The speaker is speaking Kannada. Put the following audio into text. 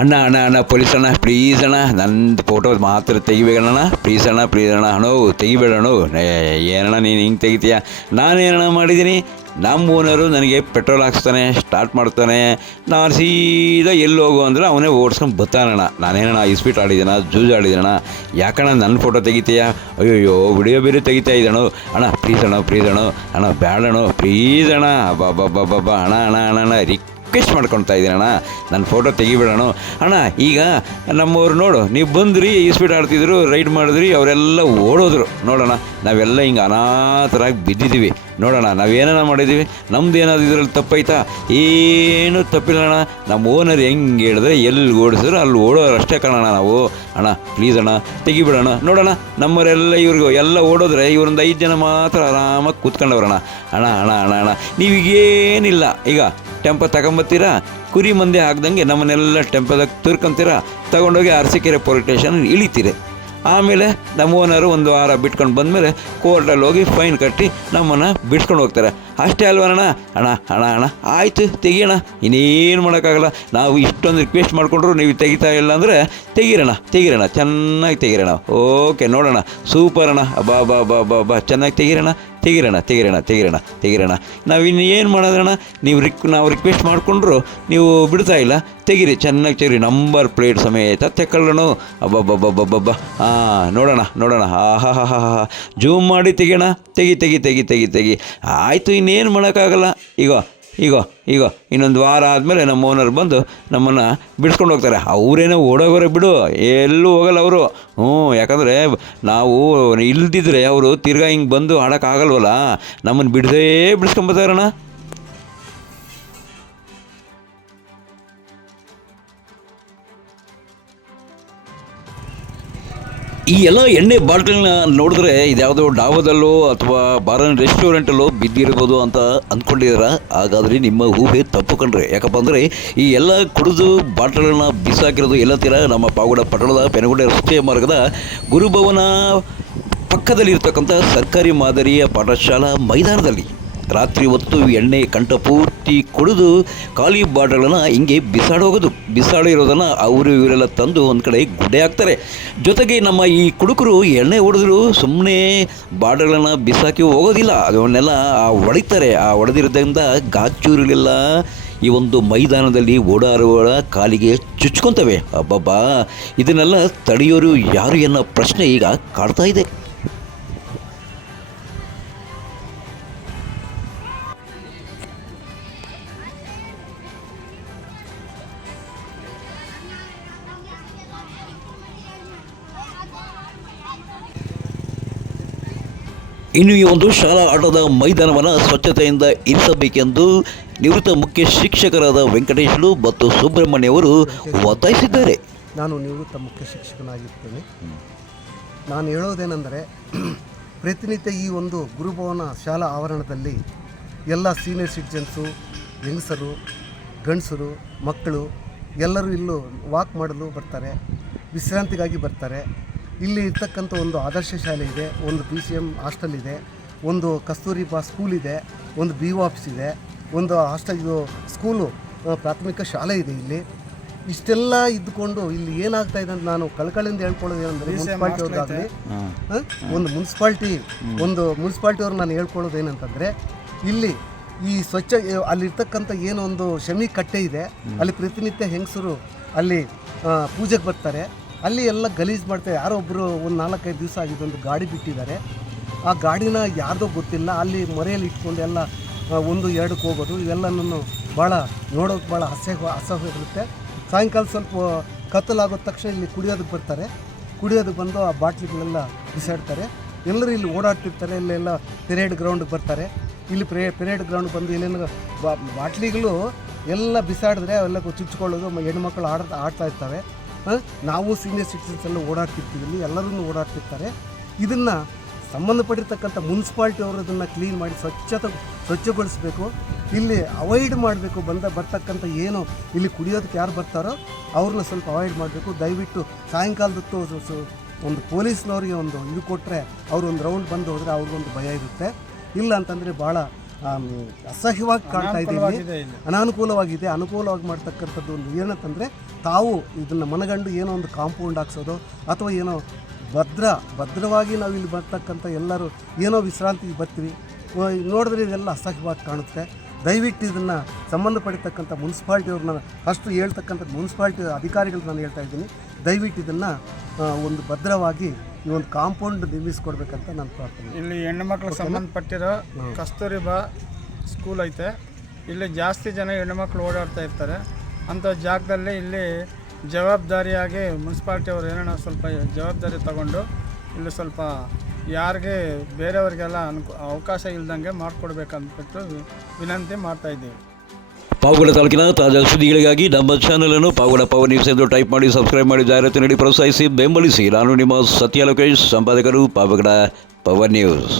ಅಣ್ಣ ಅಣ್ಣ ಅಣ್ಣ ಪೊಲೀಸ್ ಅಣ್ಣ ಪ್ಲೀಸ್ ಅಣ್ಣ ನಂದು ಫೋಟೋ ಮಾತ್ರ ತೆಗಿಬೇಕಣ್ಣ ಪ್ಲೀಸ್ ಅಣ್ಣ ಅಣ್ಣ ತೆಗಿಬೇಡಣ್ಣ. ಏನಣ್ಣ ನೀನು ಹಿಂಗೆ ತೆಗಿತೀಯ? ನಾನೇನಣ್ಣ ಮಾಡಿದ್ದೀನಿ? ನಮ್ಮ ಓನರು ನನಗೆ ಪೆಟ್ರೋಲ್ ಹಾಕ್ಸ್ತಾನೆ, ಸ್ಟಾರ್ಟ್ ಮಾಡ್ತಾನೆ, ನಾನು ಸೀದಾ ಎಲ್ಲಿ ಹೋಗು ಅಂದರೆ ಅವನೇ ಓಡಿಸ್ಕೊಂಡು ಬರ್ತಾನಣ್ಣ. ನಾನೇನಣ್ಣ ಇಸ್ಪೀಟ್ ಆಡಿದ್ದೀನ, ಜೂಜ್ ಆಡಿದ್ದೀನಣ್ಣ? ಯಾಕಣ್ಣ ನನ್ನ ಫೋಟೋ ತೆಗಿತೀಯ? ಅಯ್ಯೋ ವಿಡಿಯೋ ಬೇರೆ ತೆಗಿತಾ ಇದ್ದಣ್ಣ. ಅಣ್ಣ ಪ್ಲೀಸ್ ಅಣ್ಣ ಬ್ಯಾಡಣ್ಣ ಪ್ಲೀಸ್ ಅಣ್ಣ ಬಾ ಅಣ್ಣ ರಿಕ್ವೆಸ್ಟ್ ಮಾಡ್ಕೊಳ್ತಾ ಇದ್ದೀನಣ್ಣ, ನನ್ನ ಫೋಟೋ ತೆಗಿಬೇಡಣ್ಣ. ಅಣ್ಣ ಈಗ ನಮ್ಮವ್ರು ನೋಡು, ನೀವು ಬಂದ್ರಿ, ಸ್ಪೀಡ್ ಆಡ್ತಿದ್ರು, ರೈಡ್ ಮಾಡಿದ್ರಿ, ಅವರೆಲ್ಲ ಓಡೋದ್ರು ನೋಡೋಣ. ನಾವೆಲ್ಲ ಹಿಂಗೆ ಅನಾಥರಾಗಿ ಬಿದ್ದಿದ್ದೀವಿ ನೋಡೋಣ. ನಾವೇನ ಮಾಡಿದ್ದೀವಿ? ನಮ್ದು ಏನಾದ್ರು ಇದರಲ್ಲಿ ತಪ್ಪೈತಾ? ಏನೂ ತಪ್ಪಿಲ್ಲಣ್ಣ. ನಮ್ಮ ಓನರ್ ಹೆಂಗೆ ಹೇಳಿದ್ರೆ ಎಲ್ಲಿ ಓಡಿಸಿದ್ರು ಅಲ್ಲಿ ಓಡೋರಷ್ಟೇ ಕಾಣೋಣ ನಾವು. ಅಣ್ಣ ಪ್ಲೀಸ್ ಅಣ್ಣ ತೆಗಿಬಿಡೋಣ. ನೋಡೋಣ ನಮ್ಮವರೆಲ್ಲ ಇವ್ರಿಗೂ ಎಲ್ಲ ಓಡೋದ್ರೆ ಇವ್ರೊಂದು 5 ಜನ ಮಾತ್ರ ಆರಾಮಾಗಿ ಕೂತ್ಕೊಂಡವ್ರಣ್ಣ. ಅಣ್ಣ ನೀವೀಗೇನಿಲ್ಲ, ಈಗ ಟೆಂಪೋ ತಗೊಂಬತ್ತೀರಾ, ಕುರಿ ಮಂದಿ ಹಾಕ್ದಂಗೆ ನಮ್ಮನ್ನೆಲ್ಲ ಟೆಂಪೋದಾಗ ತುರ್ಕೊಂತೀರಾ, ತಗೊಂಡೋಗಿ ಅರಸೀಕೆರೆ ಪೊಲೀಸ್ ಸ್ಟೇಷನ್ ಇಳಿತೀರಿ. ಆಮೇಲೆ ನಮ್ಮ ಓನರು ಒಂದು ವಾರ ಬಿಟ್ಕೊಂಡು ಬಂದಮೇಲೆ ಕೋರ್ಟಲ್ಲಿ ಹೋಗಿ ಫೈನ್ ಕಟ್ಟಿ ನಮ್ಮನ್ನು ಬಿಡ್ಸ್ಕೊಂಡು ಹೋಗ್ತಾರೆ. ಅಷ್ಟೇ ಅಲ್ವಣ್ಣ? ಅಣ್ಣ ಆಯಿತು ತೆಗಿಯೋಣ, ಇನ್ನೇನು ಮಾಡೋಕ್ಕಾಗಲ್ಲ. ನಾವು ಇಷ್ಟೊಂದು ರಿಕ್ವೆಸ್ಟ್ ಮಾಡಿಕೊಂಡ್ರು ನೀವು ತೆಗಿತಾ ಇಲ್ಲ ಅಂದರೆ ತೆಗಿರೋಣ ಚೆನ್ನಾಗಿ ತೆಗಿರೋಣ. ಓಕೆ ನೋಡೋಣ, ಸೂಪರ್ ಅಣ್ಣ, ಬಾ ಚೆನ್ನಾಗಿ ತೆಗಿರೋಣ. ನಾವು ಇನ್ನೇನು ಮಾಡೋದಣ್ಣ? ನಾವು ರಿಕ್ವೆಸ್ಟ್ ಮಾಡಿಕೊಂಡ್ರು ನೀವು ಬಿಡ್ತಾ ಇಲ್ಲ, ತೆಗಿರಿ ಚೆನ್ನಾಗಿ ತೆಗಿರಿ, ನಂಬರ್ ಪ್ಲೇಟ್ ಸಮೇತ ತೆಕ್ಕೊಳ್ಳೋಣ. ನೋಡೋಣ ಜೂಮ್ ಮಾಡಿ ತೆಗಿಯೋಣ. ತೆಗಿ ಆಯಿತು, ಇನ್ನೇನು ಮಾಡೋಕ್ಕಾಗಲ್ಲ. ಈಗ ಇನ್ನೊಂದು ವಾರ ಆದಮೇಲೆ ನಮ್ಮ ಓನರ್ ಬಂದು ನಮ್ಮನ್ನು ಬಿಡಿಸ್ಕೊಂಡು ಹೋಗ್ತಾರೆ. ಅವರೇನೋ ಓಡೋಗೋರೆ ಬಿಡು, ಎಲ್ಲೂ ಹೋಗಲ್ಲ ಅವರು. ಯಾಕಂದರೆ ನಾವು ಇಲ್ದಿದ್ರೆ ಅವರು ತಿರ್ಗಾ ಹಿಂಗೆ ಬಂದು ಆಡೋಕ್ಕಾಗಲ್ವಲ್ಲ, ನಮ್ಮನ್ನು ಬಿಡಿಸ್ಕೊಂಬತ್ತಾರಣ್ಣ. ಈ ಎಲ್ಲ ಎಣ್ಣೆ ಬಾಟ್ಲನ್ನ ನೋಡಿದ್ರೆ ಇದ್ಯಾವುದೋ ಡಾಬಾದಲ್ಲೋ ಅಥವಾ ಬಾರನ್ ರೆಸ್ಟೋರೆಂಟಲ್ಲೋ ಬಿದ್ದಿರ್ಬೋದು ಅಂತ ಅಂದ್ಕೊಂಡಿದ್ದೀರ. ಹಾಗಾದರೆ ನಿಮ್ಮ ಊಹೆ ತಪ್ಪು ಕಂಡ್ರೆ. ಯಾಕಪ್ಪ ಅಂದರೆ ಈ ಎಲ್ಲ ಕುಡಿದು ಬಾಟ್ಲನ್ನ ಬಿಸಾಕಿರೋದು ಎಲ್ಲ ತೀರ ನಮ್ಮ ಪಾವಗಡ ಪಟ್ಟಣದ ಪೆನಗುಂಡೆ ರಸ್ತೆಯ ಮಾರ್ಗದ ಗುರುಭವನ ಪಕ್ಕದಲ್ಲಿರ್ತಕ್ಕಂಥ ಸರ್ಕಾರಿ ಮಾದರಿಯ ಪಾಠಶಾಲಾ ಮೈದಾನದಲ್ಲಿ ರಾತ್ರಿ ಹೊತ್ತು ಎಣ್ಣೆ ಕಂಠಪೂರ್ತಿ ಕುಡಿದು ಖಾಲಿ ಬಾಟಲನ್ನು ಹಿಂಗೆ ಬಿಸಾಡಿರೋದನ್ನು ಅವರು ಇವರೆಲ್ಲ ತಂದು ಒಂದು ಕಡೆ ಗುಡ್ಡೆ ಹಾಕ್ತಾರೆ. ಜೊತೆಗೆ ನಮ್ಮ ಈ ಕುಡುಕರು ಎಣ್ಣೆ ಹೊಡೆದ್ರು ಸುಮ್ಮನೆ ಬಾಟಲನ್ನು ಬಿಸಾಕಿ ಹೋಗೋದಿಲ್ಲ, ಅದನ್ನೆಲ್ಲ ಹೊಡಿತಾರೆ. ಆ ಹೊಡೆದಿರೋದ್ರಿಂದ ಗಾಚೂರುಗಳೆಲ್ಲ ಈ ಒಂದು ಮೈದಾನದಲ್ಲಿ ಓಡಾಡುವ ಕಾಲಿಗೆ ಚುಚ್ಕೊತವೆ. ಅಬ್ಬಬ್ಬಾ, ಇದನ್ನೆಲ್ಲ ತಡೆಯೋರು ಯಾರು ಎನ್ನೋ ಪ್ರಶ್ನೆ ಈಗ ಕಾಡ್ತಾ ಇದೆ. ಇನ್ನು ಈ ಒಂದು ಶಾಲಾ ಆಟದ ಮೈದಾನವನ್ನು ಸ್ವಚ್ಛತೆಯಿಂದ ಇರಿಸಬೇಕೆಂದು ನಿವೃತ್ತ ಮುಖ್ಯ ಶಿಕ್ಷಕರಾದ ವೆಂಕಟೇಶ್ಲು ಮತ್ತು ಸುಬ್ರಹ್ಮಣ್ಯವರು ಒತ್ತಾಯಿಸಿದ್ದಾರೆ. ನಾನು ನಿವೃತ್ತ ಮುಖ್ಯ ಶಿಕ್ಷಕನಾಗಿರ್ತೇನೆ. ನಾನು ಹೇಳೋದೇನೆಂದರೆ, ಪ್ರತಿನಿತ್ಯ ಈ ಒಂದು ಗುರುಭವನ ಶಾಲಾ ಆವರಣದಲ್ಲಿ ಎಲ್ಲ ಸೀನಿಯರ್ ಸಿಟಿಜನ್ಸು, ಹೆಂಗಸರು, ಗಂಡಸರು, ಮಕ್ಕಳು ಎಲ್ಲರೂ ಇಲ್ಲೂ ವಾಕ್ ಮಾಡಲು ಬರ್ತಾರೆ, ವಿಶ್ರಾಂತಿಗಾಗಿ ಬರ್ತಾರೆ. ಇಲ್ಲಿ ಇರ್ತಕ್ಕಂಥ ಒಂದು ಆದರ್ಶ ಶಾಲೆ ಇದೆ, ಒಂದು PCM ಹಾಸ್ಟೆಲ್ ಇದೆ, ಒಂದು ಕಸ್ತೂರಿಬಾ ಸ್ಕೂಲ್ ಇದೆ, ಒಂದು BO ಆಫೀಸ್ ಇದೆ, ಒಂದು ಹಾಸ್ಟೆಲ್ ಸ್ಕೂಲು ಪ್ರಾಥಮಿಕ ಶಾಲೆ ಇದೆ. ಇಲ್ಲಿ ಇಷ್ಟೆಲ್ಲ ಇದ್ದುಕೊಂಡು ಇಲ್ಲಿ ಏನಾಗ್ತಾ ಇದೆ ಅಂತ ನಾನು ಕಳ್ಕಳಿಂದ ಹೇಳ್ಕೊಳ್ಳೋದು ಏನಂದರೆ, ಮುನ್ಸಿಪಾಲ್ಟಿ ಅವ್ರಿಗಾಗಲಿ ಒಂದು ಮುನ್ಸಿಪಾಲ್ಟಿಯವ್ರು ನಾನು ಹೇಳ್ಕೊಳ್ಳೋದು ಏನಂತಂದರೆ, ಇಲ್ಲಿ ಈ ಸ್ವಚ್ಛ ಅಲ್ಲಿರ್ತಕ್ಕಂಥ ಏನೋ ಒಂದು ಶಮಿ ಕಟ್ಟೆ ಇದೆ, ಅಲ್ಲಿ ಪ್ರತಿನಿತ್ಯ ಹೆಂಗಸರು ಅಲ್ಲಿ ಪೂಜೆಗೆ ಬರ್ತಾರೆ. ಅಲ್ಲಿ ಎಲ್ಲ ಗಲೀಜು ಮಾಡ್ತಾರೆ. ಯಾರೋ ಒಬ್ಬರು ಒಂದು 4-5 ದಿವಸ ಆಗಿದ್ದೊಂದು ಗಾಡಿ ಬಿಟ್ಟಿದ್ದಾರೆ. ಆ ಗಾಡಿನ ಯಾರ್ದೋ ಗೊತ್ತಿಲ್ಲ, ಅಲ್ಲಿ ಮರೆಯಲ್ಲಿ ಇಟ್ಕೊಂಡು ಎಲ್ಲ 1-2ಕ್ಕೆ ಹೋಗೋದು, ಇವೆಲ್ಲನೂ ಭಾಳ ನೋಡೋಕೆ ಭಾಳ ಅಸಹ್ಯ ಇರುತ್ತೆ. ಸಾಯಂಕಾಲ ಸ್ವಲ್ಪ ಕತ್ತಲಾಗೋದ ತಕ್ಷಣ ಇಲ್ಲಿ ಕುಡಿಯೋದಕ್ಕೆ ಬರ್ತಾರೆ. ಕುಡಿಯೋದಕ್ಕೆ ಬಂದು ಆ ಬಾಟ್ಲಿಗಳೆಲ್ಲ ಬಿಸಾಡ್ತಾರೆ. ಎಲ್ಲರೂ ಇಲ್ಲಿ ಓಡಾಡ್ತಿರ್ತಾರೆ. ಇಲ್ಲೆಲ್ಲ ಪೆರೇಡ್ ಗ್ರೌಂಡಿಗೆ ಬರ್ತಾರೆ. ಇಲ್ಲಿ ಪೆರೇಡ್ ಗ್ರೌಂಡ್ ಬಂದು ಇಲ್ಲೇನು ಬಾಟ್ಲಿಗಳು ಎಲ್ಲ ಬಿಸಾಡಿದ್ರೆ ಅವೆಲ್ಲ ಚುಚ್ಕೊಳ್ಳೋದು, ಹೆಣ್ಮಕ್ಳು ಆಡ್ತಾ ಇರ್ತವೆ. ನಾವು ಸೀನಿಯರ್ ಸಿಟಿಜನ್ಸ್ ಎಲ್ಲ ಓಡಾಡ್ತಿರ್ತೀವಿ, ಎಲ್ಲರೂ ಓಡಾಡ್ತಿರ್ತಾರೆ. ಇದನ್ನು ಸಂಬಂಧಪಟ್ಟಿರ್ತಕ್ಕಂಥ ಮುನ್ಸಿಪಾಲ್ಟಿ ಅವರು ಇದನ್ನು ಕ್ಲೀನ್ ಮಾಡಿ ಸ್ವಚ್ಛಗೊಳಿಸಬೇಕು. ಇಲ್ಲಿ ಅವಾಯ್ಡ್ ಮಾಡಬೇಕು. ಬರ್ತಕ್ಕಂಥ ಏನು ಇಲ್ಲಿ ಕುಡಿಯೋದಕ್ಕೆ ಯಾರು ಬರ್ತಾರೋ ಅವ್ರನ್ನ ಸ್ವಲ್ಪ ಅವಾಯ್ಡ್ ಮಾಡಬೇಕು. ದಯವಿಟ್ಟು ಸಾಯಂಕಾಲದತ್ತು ಒಂದು ಪೊಲೀಸ್ನವ್ರಿಗೆ ಒಂದು ಇದು ಕೊಟ್ಟರೆ ಅವ್ರು ಒಂದು ರೌಂಡ್ ಬಂದು ಹೋದರೆ ಅವ್ರಿಗೊಂದು ಭಯ ಇರುತ್ತೆ. ಇಲ್ಲ ಅಂತಂದರೆ ಭಾಳ ಅಸಹ್ಯವಾಗಿ ಕಾಣ್ತಾ ಇದ್ದೀವಿ. ಅನಾನುಕೂಲವಾಗಿದೆ. ಅನುಕೂಲವಾಗಿ ಮಾಡ್ತಕ್ಕಂಥದ್ದು ಒಂದು ಏನಂತಂದರೆ, ತಾವು ಇದನ್ನು ಮನಗಂಡು ಏನೋ ಒಂದು ಕಾಂಪೌಂಡ್ ಹಾಕ್ಸೋದು ಅಥವಾ ಏನೋ ಭದ್ರವಾಗಿ ನಾವು ಇಲ್ಲಿ ಬರ್ತಕ್ಕಂಥ ಎಲ್ಲರೂ ಏನೋ ವಿಶ್ರಾಂತಿಗೆ ಬರ್ತೀವಿ, ನೋಡಿದ್ರೆ ಇದೆಲ್ಲ ಅಸಹ್ಯವಾಗಿ ಕಾಣುತ್ತೆ. ದಯವಿಟ್ಟು ಇದನ್ನು ಸಂಬಂಧಪಟ್ಟಿರ್ತಕ್ಕಂಥ ಮುನ್ಸಿಪಾಲ್ಟಿಯವ್ರನ್ನ ಫಸ್ಟು ಹೇಳ್ತಕ್ಕಂಥ ಮುನ್ಸಿಪಾಲ್ಟಿ ಅಧಿಕಾರಿಗಳು ನಾನು ಹೇಳ್ತಾ ಇದ್ದೀನಿ, ದಯವಿಟ್ಟು ಇದನ್ನು ಒಂದು ಭದ್ರವಾಗಿ ಈ ಒಂದು ಕಾಂಪೌಂಡ್ ನಿರ್ಮಿಸ್ಕೊಡ್ಬೇಕಂತ ನಾನು ಪ್ರಾರ್ಥನೆ. ಇಲ್ಲಿ ಹೆಣ್ಣು ಮಕ್ಳಿಗೆ ಸಂಬಂಧಪಟ್ಟಿರೋ ಕಸ್ತೂರಿಬಾ ಸ್ಕೂಲ್ ಐತೆ. ಇಲ್ಲಿ ಜಾಸ್ತಿ ಜನ ಹೆಣ್ಣುಮಕ್ಳು ಓಡಾಡ್ತಾ ಇರ್ತಾರೆ. ಅಂಥ ಜಾಗದಲ್ಲಿ ಇಲ್ಲಿ ಜವಾಬ್ದಾರಿಯಾಗಿ ಮುನ್ಸಿಪಾಲ್ಟಿಯವರು ಏನಾರ ಸ್ವಲ್ಪ ಜವಾಬ್ದಾರಿ ತಗೊಂಡು ಇಲ್ಲಿ ಸ್ವಲ್ಪ ಯಾರಿಗೆ ಬೇರೆಯವ್ರಿಗೆಲ್ಲ ಅವಕಾಶ ಇಲ್ದಂಗೆ ಮಾಡಿಕೊಡ್ಬೇಕಂದ್ಬಿಟ್ಟು ವಿನಂತಿ ಮಾಡ್ತಾಯಿದ್ದೀವಿ. ಪಾವಗಡ ತಾಲೂಕಿನ ತಾಜಾ ಸುದ್ದಿಗಳಿಗಾಗಿ ನಮ್ಮ ಚಾನಲನ್ನು ಪಾವಗಡ ಪವರ್ ನ್ಯೂಸ್ ಎಂದು ಟೈಪ್ ಮಾಡಿ, ಸಬ್ಸ್ಕ್ರೈಬ್ ಮಾಡಿ, ಜಾಹೀರಾತು ನೀಡಿ ಪ್ರೋತ್ಸಾಹಿಸಿ ಬೆಂಬಲಿಸಿ. ನಾನು ನಿಮ್ಮ ಸತ್ಯ ಲೋಕೇಶ್, ಸಂಪಾದಕರು, ಪಾವಗಡ ಪವರ್ ನ್ಯೂಸ್.